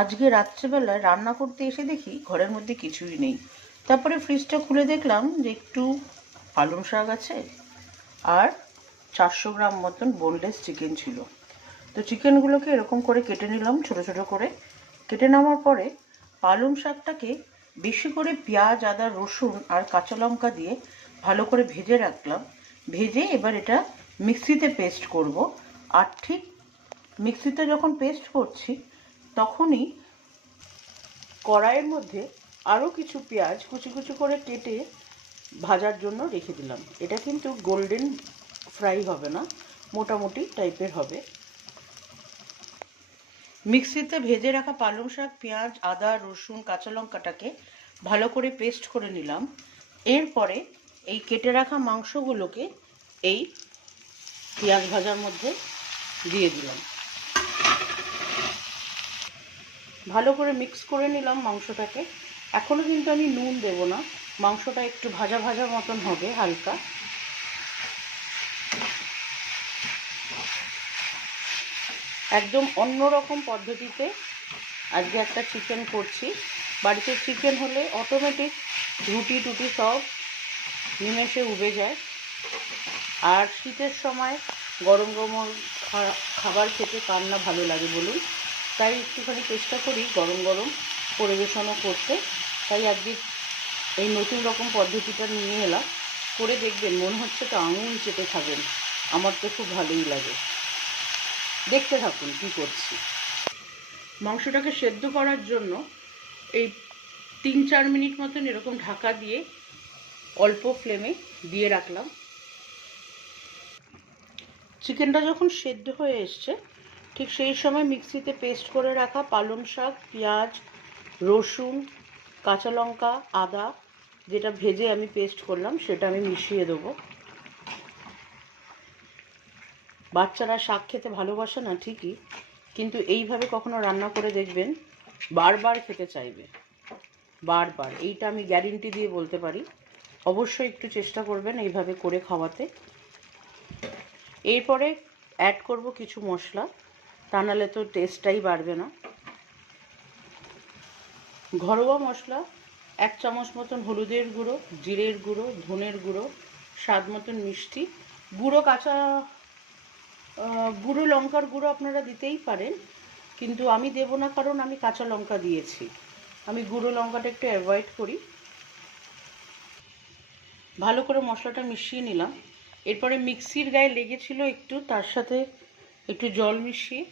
আজকে রাত্রেবেলায় রান্না করতে এসে দেখি ঘরের মধ্যে কিছুই নেই। তারপরে ফ্রিজটা খুলে দেখলাম যে একটু পালং শাক আছে আর 400 গ্রাম মতন বোনলেস চিকেন ছিল। তো চিকেনগুলোকে এরকম করে কেটে নিলাম, ছোট ছোট করে। কেটে নেওয়ার পরে পালং শাকটাকে বেশি করে পেঁয়াজ, আদা, রসুন আর কাঁচা লঙ্কা দিয়ে ভালো করে ভেজে রাখলাম। ভেজে এবার এটা মিক্সিতে পেস্ট করব। আর ঠিক মিক্সিতে যখন পেস্ট করছি তখনই কড়াইয়ের মধ্যে আরও কিছু পেঁয়াজ কুচি কুচি করে কেটে ভাজার জন্য রেখে দিলাম। এটা কিন্তু গোল্ডেন ফ্রাই হবে না, মোটামুটি টাইপের হবে। মিক্সিতে ভেজে রাখা পালং শাক, পেঁয়াজ, আদা, রসুন, কাঁচা লঙ্কাটাকে ভালো করে পেস্ট করে নিলাম। এরপরে এই কেটে রাখা মাংসগুলোকে এই পেঁয়াজ ভাজার মধ্যে দিয়ে দিলাম। ভালো করে মিক্স করে নিলাম মাংসটাকে। এখনও কিন্তু আমি নুন দেব না, মাংসটা একটু ভাজা ভাজা মতন হবে হালকা। একদম অন্যরকম পদ্ধতিতে আজকে একটা চিকেন করছি। বাড়িতে চিকেন হলে অটোমেটিক রুটি টুটি সব নিমেষে উবে যায়। আর শীতের সময় গরম গরম খাবার খেতে কার না ভালো লাগে বলুন। তাই একটুখানি চেষ্টা করি গরম গরম পরিবেশনও করতে। তাই আজকে এই নতুন রকম পদ্ধতিটা নিয়ে এলাম। করে দেখবেন, মনে হচ্ছে তো আঙুল চেটে খাবেন। আমার তো খুব ভালোই লাগে। দেখতে থাকুন কী করছি। মাংসটাকে সেদ্ধ করার জন্য এই 3-4 মিনিট মতন এরকম ঢাকা দিয়ে অল্প ফ্লেমে দিয়ে রাখলাম। চিকেনটা যখন সেদ্ধ হয়ে এসছে ঠিক সেই সময় মিক্সিতে পেস্ট করে রাখা পালং শাক, পেঁয়াজ, রসুন, কাঁচা লঙ্কা, আদা যেটা ভেজে আমি পেস্ট করলাম সেটা আমি মিশিয়ে দেবো। বাচ্চারা শাক খেতে ভালোবাসে না ঠিকই, কিন্তু এইভাবে কখনো রান্না করে দেখবেন, বারবার খেতে চাইবে, বারবার। এইটা আমি গ্যারেন্টি দিয়ে বলতে পারি। অবশ্যই একটু চেষ্টা করবেন এইভাবে করে খাওয়াতে। এরপরে অ্যাড করব কিছু মশলা, তা নাহলে তো টেস্টটাই বাড়বে না। ঘরোয়া মশলা 1 চামচ মতন হলুদের গুঁড়ো, জিরের গুঁড়ো, ধনের গুঁড়ো, স্বাদ মতন মিষ্টি, গুঁড়ো লঙ্কার গুঁড়ো আপনারা দিতেই পারেন, কিন্তু আমি দেব না, কারণ আমি কাঁচা লঙ্কা দিয়েছি। আমি গুঁড়ো লঙ্কাটা একটু অ্যাভয়েড করি। ভালো করে মশলাটা মিশিয়ে নিলাম। এরপরে মিক্সির গায়ে লেগেছিল একটু, তার সাথে একটু জল মিশিয়ে